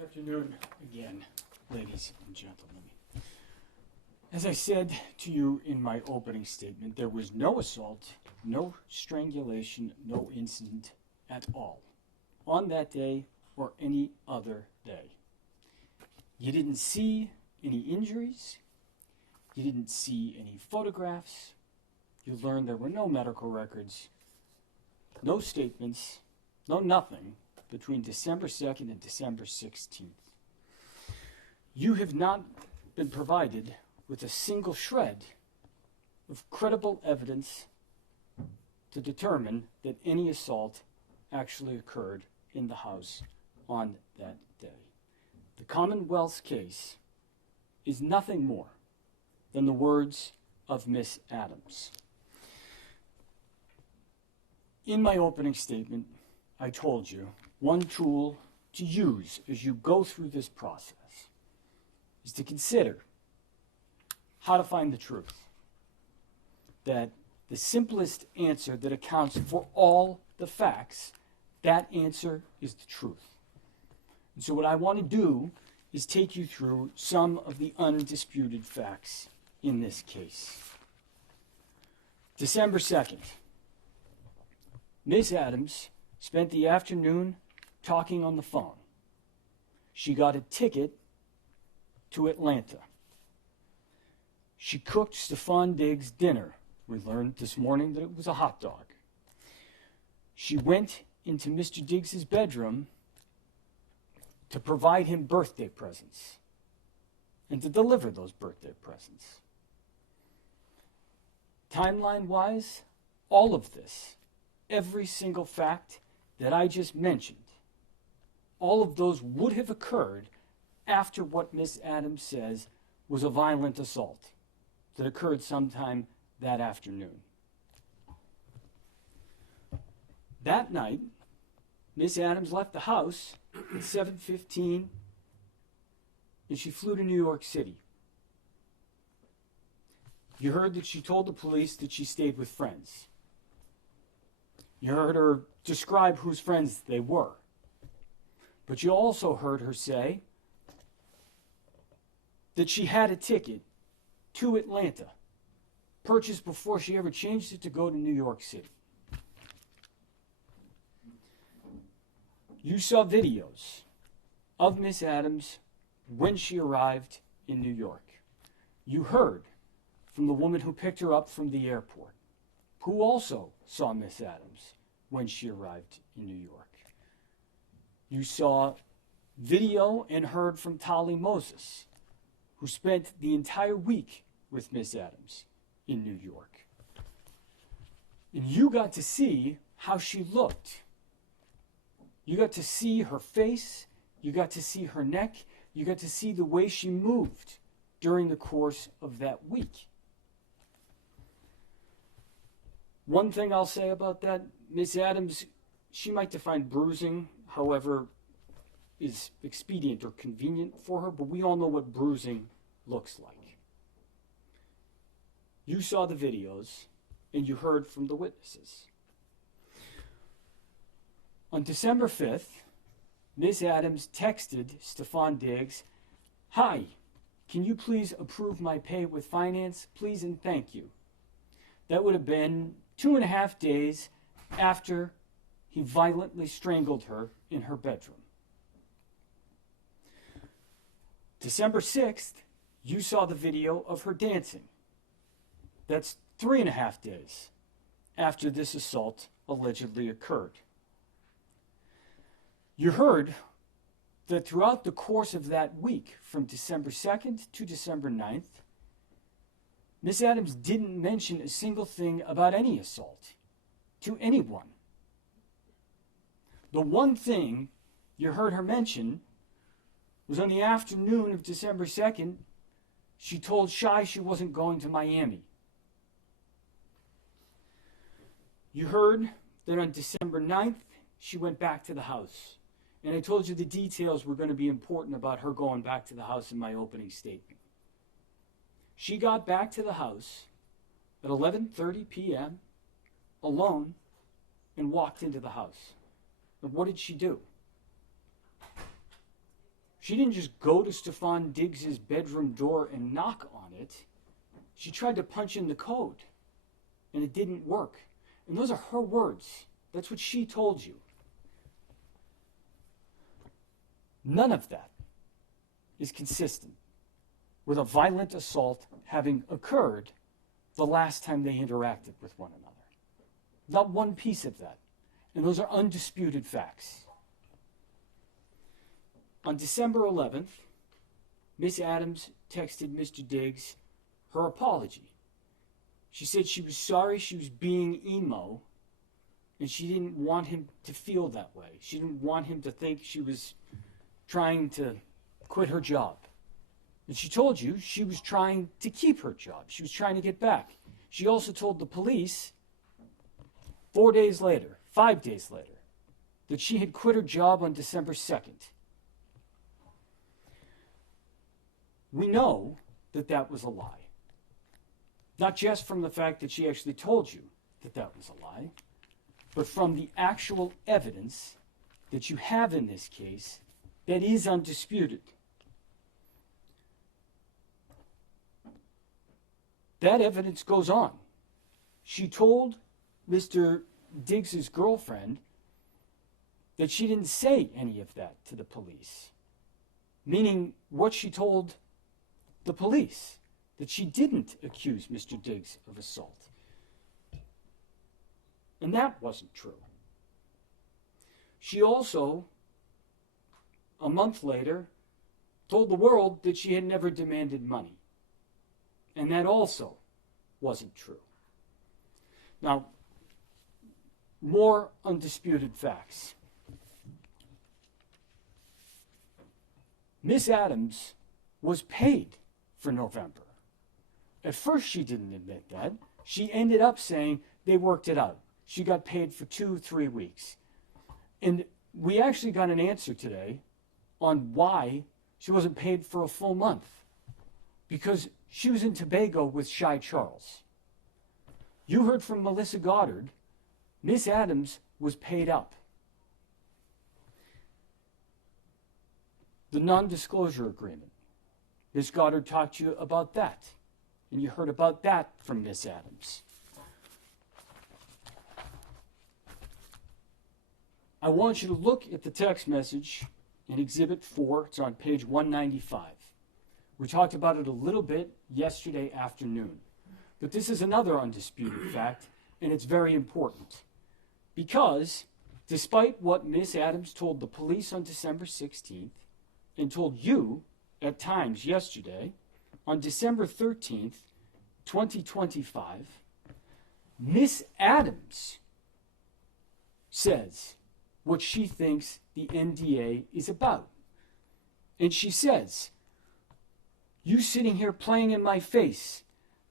Good afternoon again, ladies and gentlemen. As I said to you in my opening statement, there was no assault, no strangulation, no incident at all on that day or any other day. You didn't see any injuries. You didn't see any photographs. You learned there were no medical records, no statements, no nothing between December 2nd and December 16th. You have not been provided with a single shred of credible evidence to determine that any assault actually occurred in the house on that day. The Commonwealth's case is nothing more than the words of Miss Adams. In my opening statement, I told you one tool to use as you go through this process is to consider how to find the truth. That the simplest answer that accounts for all the facts, that answer is the truth. And so what I want to do is take you through some of the undisputed facts in this case. December 2nd, Miss Adams spent the afternoon talking on the phone. She got a ticket to Atlanta. She cooked Stefon Diggs dinner. We learned this morning that it was a hot dog. She went into Mr. Diggs's bedroom to provide him birthday presents and to deliver those birthday presents. Timeline-wise, all of this, every single fact that I just mentioned, all of those would have occurred after what Miss Adams says was a violent assault that occurred sometime that afternoon. That night, Miss Adams left the house at 7:15 and she flew to New York City. You heard that she told the police that she stayed with friends. You heard her describe whose friends they were. But you also heard her say that she had a ticket to Atlanta, purchased before she ever changed it to go to New York City. You saw videos of Miss Adams when she arrived in New York. You heard from the woman who picked her up from the airport, who also saw Miss Adams when she arrived in New York. You saw video and heard from Tali Moses, who spent the entire week with Miss Adams in New York. And you got to see how she looked. You got to see her face, you got to see her neck, you got to see the way she moved during the course of that week. One thing I'll say about that, Miss Adams, she might define bruising, however, is expedient or convenient for her, but we all know what bruising looks like. You saw the videos and you heard from the witnesses. On December 5th, Miss Adams texted Stefon Diggs, "Hi, can you please approve my pay with finance, please and thank you." That would have been 2.5 days after he violently strangled her in her bedroom. December 6th, you saw the video of her dancing. That's 3.5 days after this assault allegedly occurred. You heard that throughout the course of that week, from December 2nd to December 9th, Miss Adams didn't mention a single thing about any assault to anyone. The one thing you heard her mention was on the afternoon of December 2nd, she told Shy she wasn't going to Miami. You heard that on December 9th, she went back to the house. And I told you the details were going to be important about her going back to the house in my opening statement. She got back to the house at 11:30 p.m. alone and walked into the house. And what did she do? She didn't just go to Stefon Diggs' bedroom door and knock on it. She tried to punch in the code, and it didn't work. And those are her words. That's what she told you. None of that is consistent with a violent assault having occurred the last time they interacted with one another. Not one piece of that. And those are undisputed facts. On December 11th, Miss Adams texted Mr. Diggs her apology. She said she was sorry she was being emo, and she didn't want him to feel that way. She didn't want him to think she was trying to quit her job. And she told you she was trying to keep her job. She was trying to get back. She also told the police 5 days later, that she had quit her job on December 2nd. We know that that was a lie. Not just from the fact that she actually told you that that was a lie, but from the actual evidence that you have in this case that is undisputed. That evidence goes on. She told Mr. Diggs' girlfriend that she didn't say any of that to the police, meaning what she told the police, that she didn't accuse Mr. Diggs of assault. And that wasn't true. She also, a month later, told the world that she had never demanded money. And that also wasn't true. Now, more undisputed facts. Miss Adams was paid for November. At first she didn't admit that. She ended up saying they worked it out. She got paid for 2-3 weeks. And we actually got an answer today on why she wasn't paid for a full month. Because she was in Tobago with Shy Charles. You heard from Melissa Goddard. Miss Adams was paid up. The non-disclosure agreement. Miss Goddard talked to you about that. And you heard about that from Miss Adams. I want you to look at the text message in Exhibit 4. It's on page 195. We talked about it a little bit yesterday afternoon. But this is another undisputed fact, and it's very important. Because despite what Miss Adams told the police on December 16th, and told you at times yesterday, on December 13th, 2025, Miss Adams says what she thinks the NDA is about. And she says, "You sitting here playing in my face,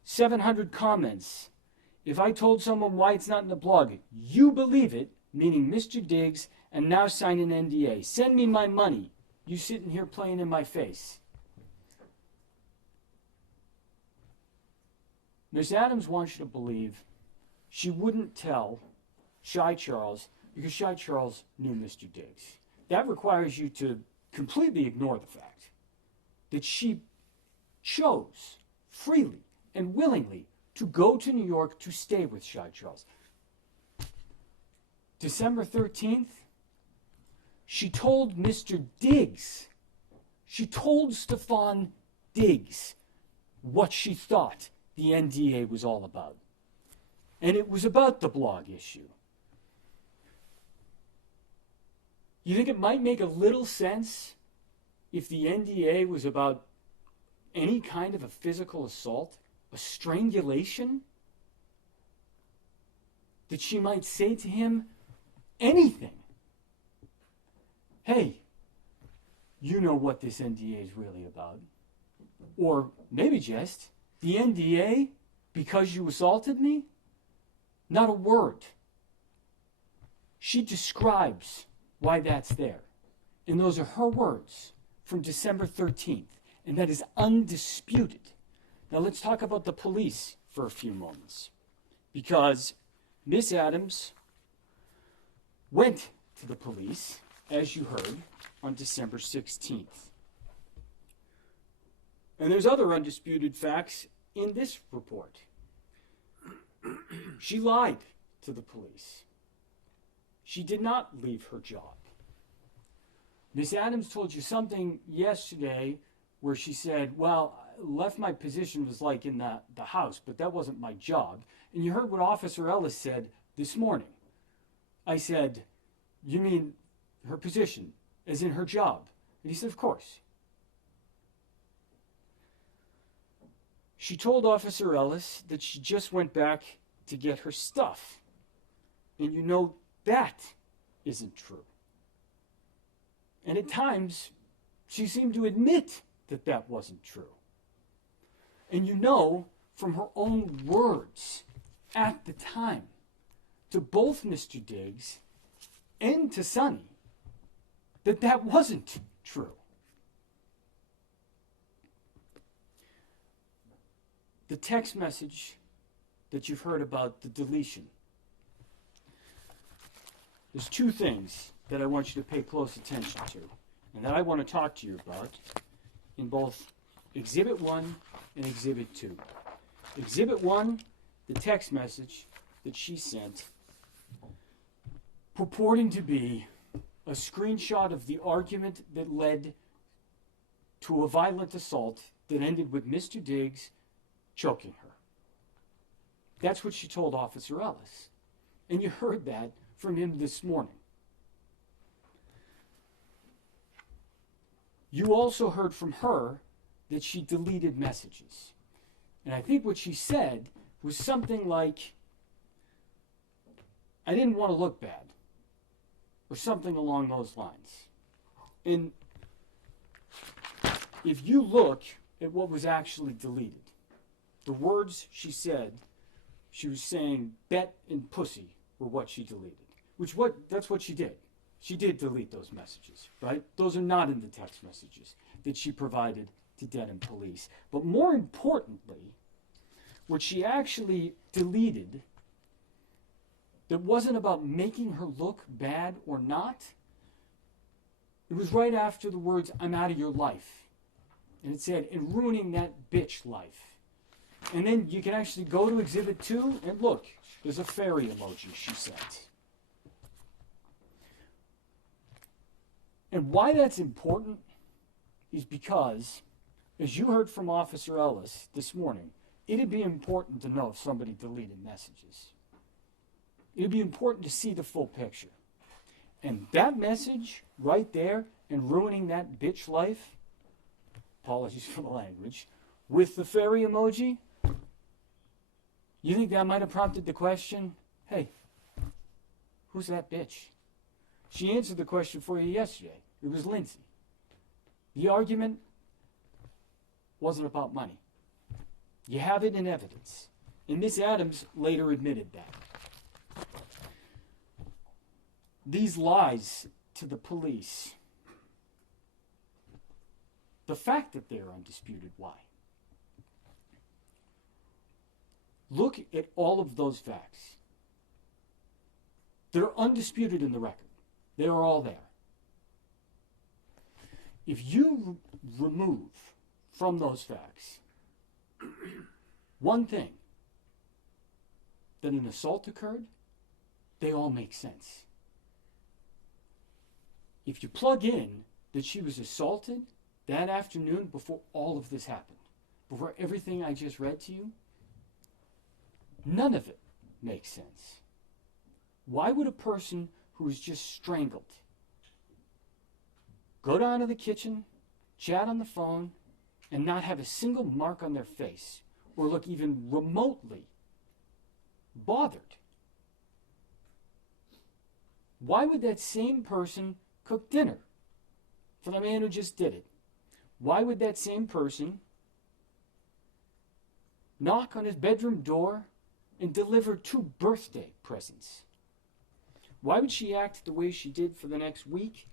700 comments. If I told someone why it's not in the blog, you believe it," meaning Mr. Diggs, "and now sign an NDA. Send me my money. You sitting here playing in my face." Miss Adams wants you to believe she wouldn't tell Shy Charles because Shy Charles knew Mr. Diggs. That requires you to completely ignore the fact that she chose freely and willingly to go to New York to stay with Shy Charles. December 13th, she told Mr. Diggs, she told Stefon Diggs what she thought the NDA was all about. And it was about the blog issue. You think it might make a little sense if the NDA was about any kind of a physical assault, a strangulation? That she might say to him anything. "Hey, you know what this NDA is really about." Or maybe just, "The NDA, because you assaulted me?" Not a word. She describes why that's there. And those are her words from December 13th. And that is undisputed. Now let's talk about the police for a few moments. Because Miss Adams went to the police, as you heard, on December 16th. And there's other undisputed facts in this report. She lied to the police. She did not leave her job. Miss Adams told you something yesterday where she said, well, left my position was like in the house, but that wasn't my job. And you heard what Officer Ellis said this morning. I said, you mean her position, as in her job? And he said, of course. She told Officer Ellis that she just went back to get her stuff. And you know that isn't true. And at times, she seemed to admit that that wasn't true. And you know from her own words at the time to both Mr. Diggs and to Sonny that that wasn't true. The text message that you've heard about, the deletion. There's two things that I want you to pay close attention to and that I want to talk to you about in both Exhibit 1 and Exhibit 2. Exhibit 1, the text message that she sent purporting to be a screenshot of the argument that led to a violent assault that ended with Mr. Diggs choking her. That's what she told Officer Ellis. And you heard that from him this morning. You also heard from her that she deleted messages. And I think what she said was something like, I didn't want to look bad, or something along those lines. And if you look at what was actually deleted, the words she said, she was saying bet and pussy were what she deleted. That's what she did. She did delete those messages, right? Those are not in the text messages that she provided to Dedham Police. But more importantly, what she actually deleted that wasn't about making her look bad or not, it was right after the words, I'm out of your life. And it said, and ruining that bitch life. And then you can actually go to Exhibit 2 and look, there's a fairy emoji she sent. And why that's important is because, as you heard from Officer Ellis this morning, it'd be important to know if somebody deleted messages. It'd be important to see the full picture. And that message right there, and ruining that bitch life, apologies for the language, with the fairy emoji, you think that might have prompted the question, hey, who's that bitch? She answered the question for you yesterday. It was Lindsay. The argument wasn't about money. You have it in evidence. And Miss Adams later admitted that. These lies to the police, the fact that they're undisputed, why? Look at all of those facts. They're undisputed in the record. They are all there. If you remove from those facts one thing, that an assault occurred, they all make sense. If you plug in that she was assaulted that afternoon before all of this happened, before everything I just read to you, none of it makes sense. Why would a person who is just strangled go down to the kitchen, chat on the phone, and not have a single mark on their face or look even remotely bothered? Why would that same person cook dinner for the man who just did it? Why would that same person knock on his bedroom door and deliver 2 birthday presents? Why would she act the way she did for the next week?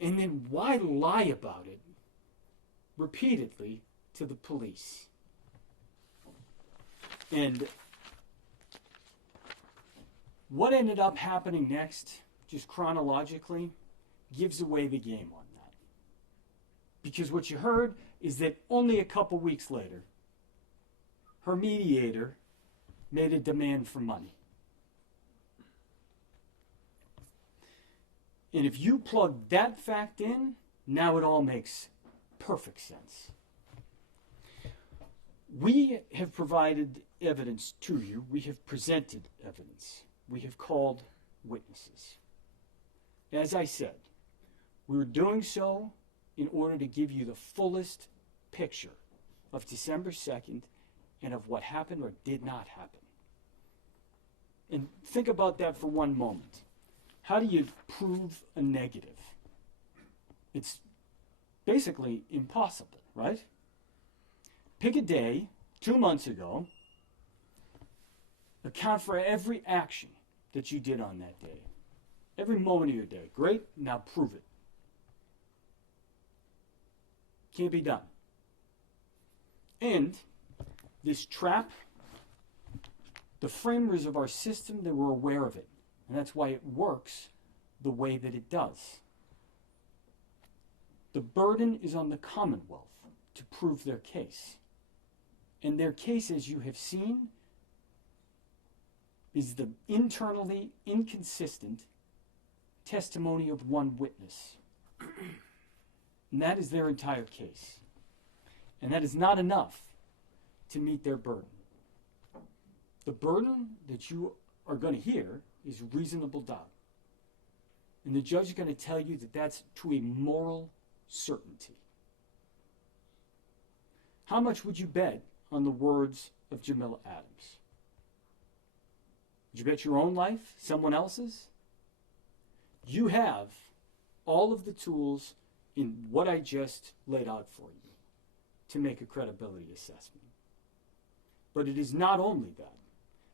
And then why lie about it repeatedly to the police? And what ended up happening next, just chronologically, gives away the game on that. Because what you heard is that only a couple weeks later, her mediator made a demand for money. And if you plug that fact in, now it all makes perfect sense. We have provided evidence to you. We have presented evidence. We have called witnesses. As I said, we were doing so in order to give you the fullest picture of December 2nd and of what happened or did not happen. And think about that for one moment. How do you prove a negative? It's basically impossible, right? Pick a day, 2 months ago, account for every action that you did on that day. Every moment of your day. Great, now prove it. Can't be done. And this trap, the framers of our system, they were aware of it. And that's why it works the way that it does. The burden is on the Commonwealth to prove their case. And their case, as you have seen, is the internally inconsistent testimony of one witness. And that is their entire case. And that is not enough to meet their burden. The burden that you are going to hear is reasonable doubt. And the judge is going to tell you that that's to a moral certainty. How much would you bet on the words of Jamila Adams? Would you bet your own life? Someone else's? You have all of the tools in what I just laid out for you to make a credibility assessment. But it is not only that.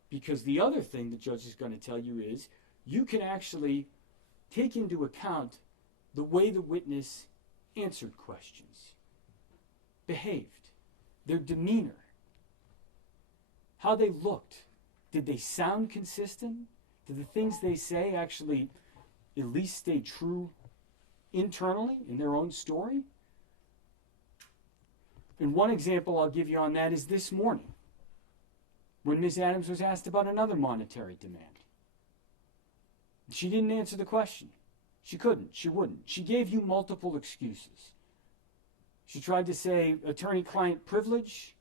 Because the other thing the judge is going to tell you is you can actually take into account the way the witness answered questions, behaved, their demeanor, how they looked. Did they sound consistent? Did the things they say actually at least stay true internally in their own story? And one example I'll give you on that is this morning, when Ms. Adams was asked about another monetary demand. She didn't answer the question. She couldn't. She wouldn't. She gave you multiple excuses. She tried to say attorney-client privilege,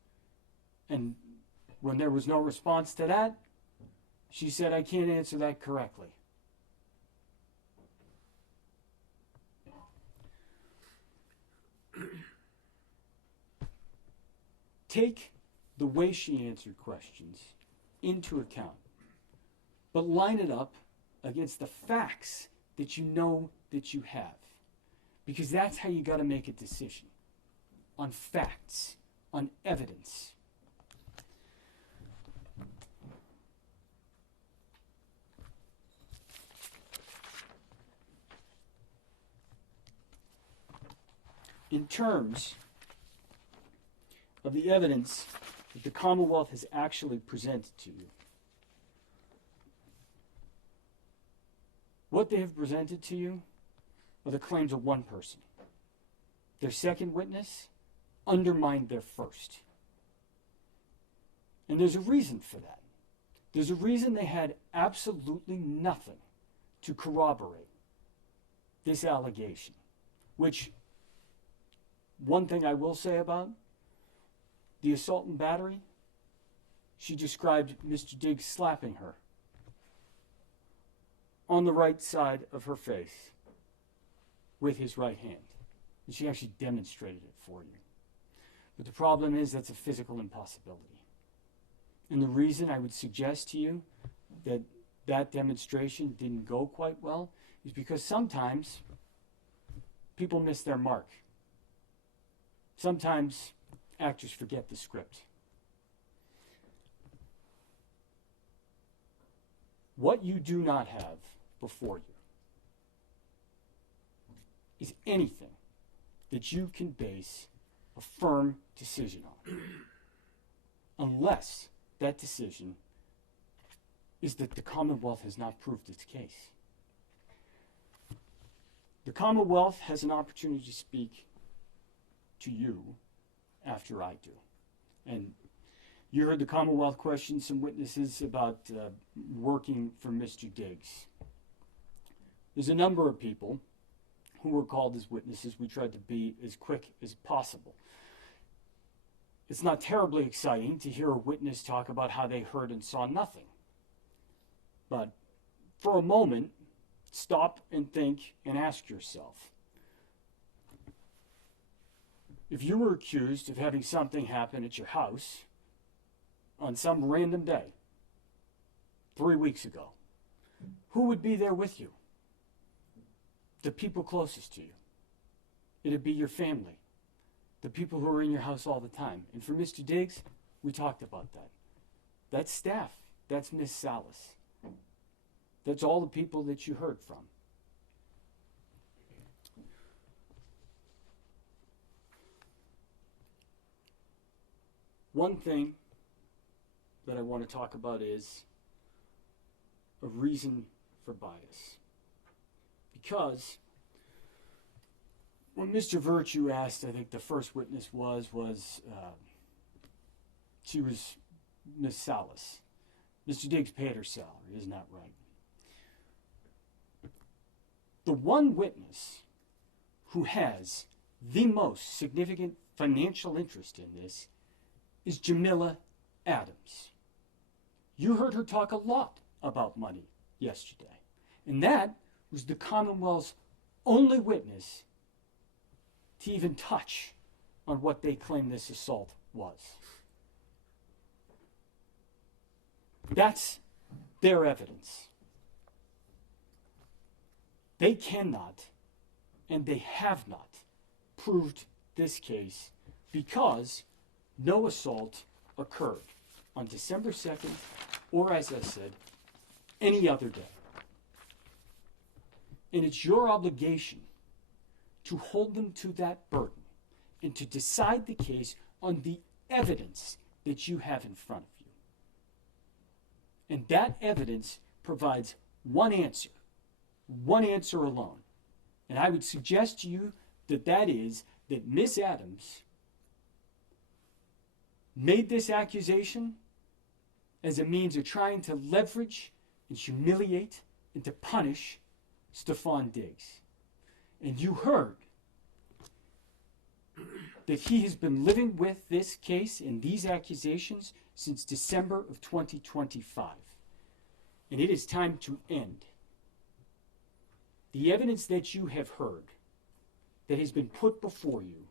and when there was no response to that, she said, I can't answer that correctly. Take the way she answered questions into account, but line it up against the facts that you know that you have. Because that's how you got to make a decision. On facts, on evidence. In terms of the evidence that the Commonwealth has actually presented to you, what they have presented to you are the claims of one person. Their second witness undermined their first. And there's a reason for that. There's a reason they had absolutely nothing to corroborate this allegation, which, one thing I will say about the assault and battery, she described Mr. Diggs slapping her on the right side of her face with his right hand. And she actually demonstrated it for you. But the problem is that's a physical impossibility. And the reason I would suggest to you that that demonstration didn't go quite well is because sometimes people miss their mark. Sometimes actors forget the script. What you do not have before you is anything that you can base a firm decision on, unless that decision is that the Commonwealth has not proved its case. The Commonwealth has an opportunity to speak to you after I do. And you heard the Commonwealth question some witnesses about working for Mr. Diggs. There's a number of people who were called as witnesses. We tried to be as quick as possible. It's not terribly exciting to hear a witness talk about how they heard and saw nothing. But for a moment, stop and think and ask yourself, if you were accused of having something happen at your house on some random day 3 weeks ago, who would be there with you? The people closest to you. It'd be your family, the people who are in your house all the time. And for Mr. Diggs, we talked about that. That's staff. That's Miss Salas. That's all the people that you heard from. One thing that I want to talk about is a reason for bias. Because when Mr. Virtue asked, I think the first witness she was Miss Salas. Mr. Diggs paid her salary, isn't that right? The one witness who has the most significant financial interest in this is Jamila Adams. You heard her talk a lot about money yesterday. And that was the Commonwealth's only witness to even touch on what they claim this assault was. That's their evidence. They cannot, and they have not, proved this case because no assault occurred on December 2nd, or as I said, any other day. And it's your obligation to hold them to that burden and to decide the case on the evidence that you have in front of you. And that evidence provides one answer alone. And I would suggest to you that is that Miss Adams made this accusation as a means of trying to leverage and humiliate and to punish Stefon Diggs. And you heard that he has been living with this case and these accusations since December of 2025. And it is time to end. The evidence that you have heard, that has been put before you,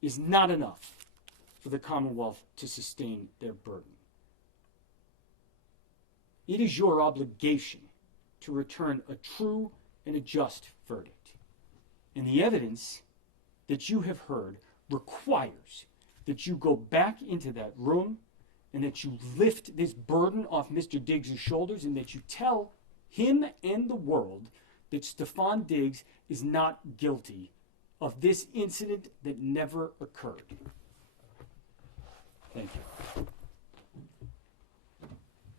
is not enough for the Commonwealth to sustain their burden. It is your obligation to return a true and a just verdict. And the evidence that you have heard requires that you go back into that room and that you lift this burden off Mr. Diggs' shoulders and that you tell him and the world that Stefon Diggs is not guilty of this incident that never occurred. Thank you.